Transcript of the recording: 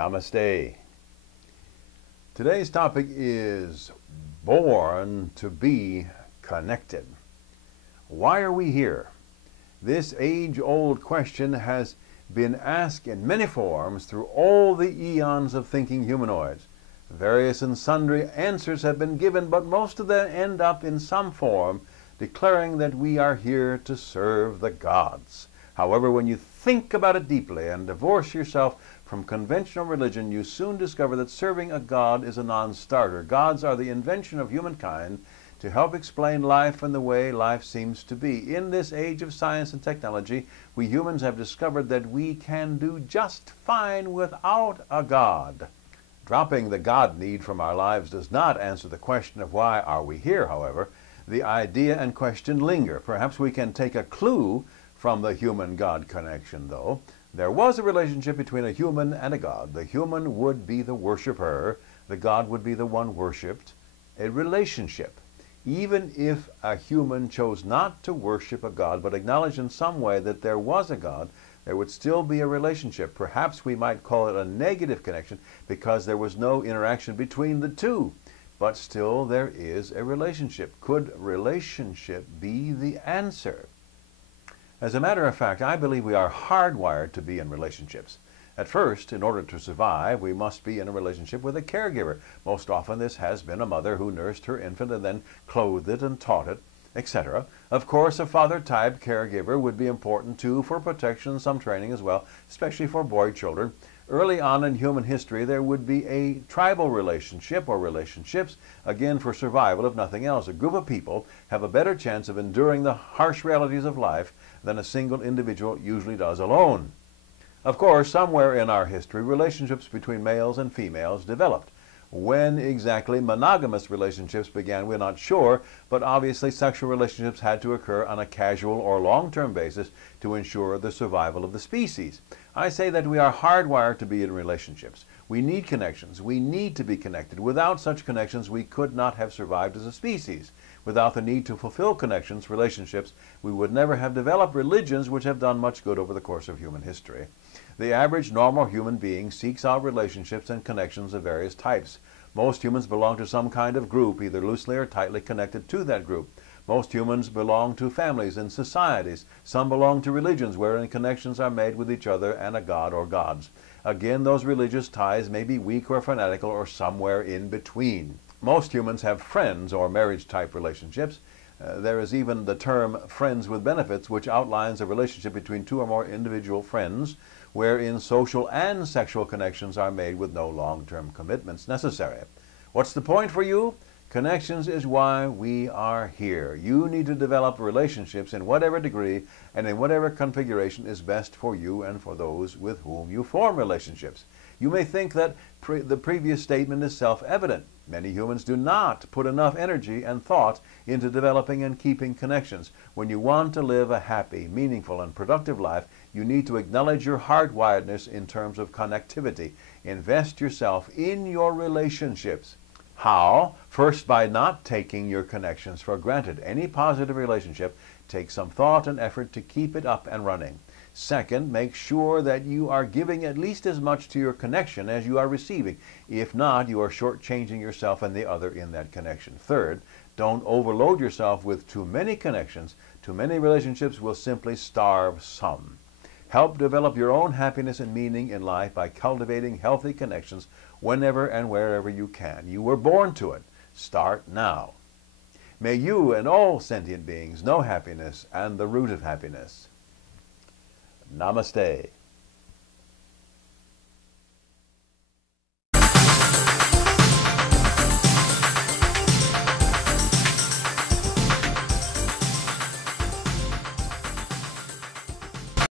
Namaste. Today's topic is born to be connected. Why are we here? This age-old question has been asked in many forms through all the eons of thinking humanoids. Various and sundry answers have been given, but most of them end up in some form declaring that we are here to serve the gods. However, when you think about it deeply and divorce yourself from conventional religion, you soon discover that serving a god is a non-starter. Gods are the invention of humankind to help explain life and the way life seems to be. In this age of science and technology, we humans have discovered that we can do just fine without a god. Dropping the God need from our lives does not answer the question of why are we here, however. The idea and question linger. Perhaps we can take a clue from the human-God connection, though. There was a relationship between a human and a god. The human would be the worshiper. The god would be the one worshipped. A relationship. Even if a human chose not to worship a god, but acknowledged in some way that there was a god, there would still be a relationship. Perhaps we might call it a negative connection because there was no interaction between the two. But still there is a relationship. Could relationship be the answer? As a matter of fact, I believe we are hardwired to be in relationships. At first, in order to survive, we must be in a relationship with a caregiver. Most often this has been a mother who nursed her infant and then clothed it and taught it, etc. Of course, a father-type caregiver would be important too for protection and some training as well, especially for boy children. Early on in human history, there would be a tribal relationship or relationships, again for survival if nothing else. A group of people have a better chance of enduring the harsh realities of life than a single individual usually does alone. Of course, somewhere in our history, relationships between males and females developed. When exactly monogamous relationships began, we're not sure, but obviously sexual relationships had to occur on a casual or long-term basis to ensure the survival of the species. I say that we are hardwired to be in relationships. We need connections. We need to be connected. Without such connections, we could not have survived as a species. Without the need to fulfill connections, relationships, we would never have developed religions which have done much good over the course of human history. The average normal human being seeks out relationships and connections of various types. Most humans belong to some kind of group, either loosely or tightly connected to that group. Most humans belong to families and societies. Some belong to religions wherein connections are made with each other and a god or gods. Again, those religious ties may be weak or fanatical or somewhere in between. Most humans have friends or marriage-type relationships. There is even the term friends with benefits, which outlines a relationship between two or more individual friends, wherein social and sexual connections are made with no long-term commitments necessary. What's the point for you? Connections is why we are here. You need to develop relationships in whatever degree and in whatever configuration is best for you and for those with whom you form relationships. You may think that the previous statement is self-evident. Many humans do not put enough energy and thought into developing and keeping connections. When you want to live a happy, meaningful, and productive life, you need to acknowledge your hardwiredness in terms of connectivity. Invest yourself in your relationships. How? First, by not taking your connections for granted. Any positive relationship takes some thought and effort to keep it up and running. Second, make sure that you are giving at least as much to your connection as you are receiving. If not, you are shortchanging yourself and the other in that connection. Third, don't overload yourself with too many connections. Too many relationships will simply starve some. Help develop your own happiness and meaning in life by cultivating healthy connections whenever and wherever you can. You were born to it. Start now. May you and all sentient beings know happiness and the root of happiness. Namaste.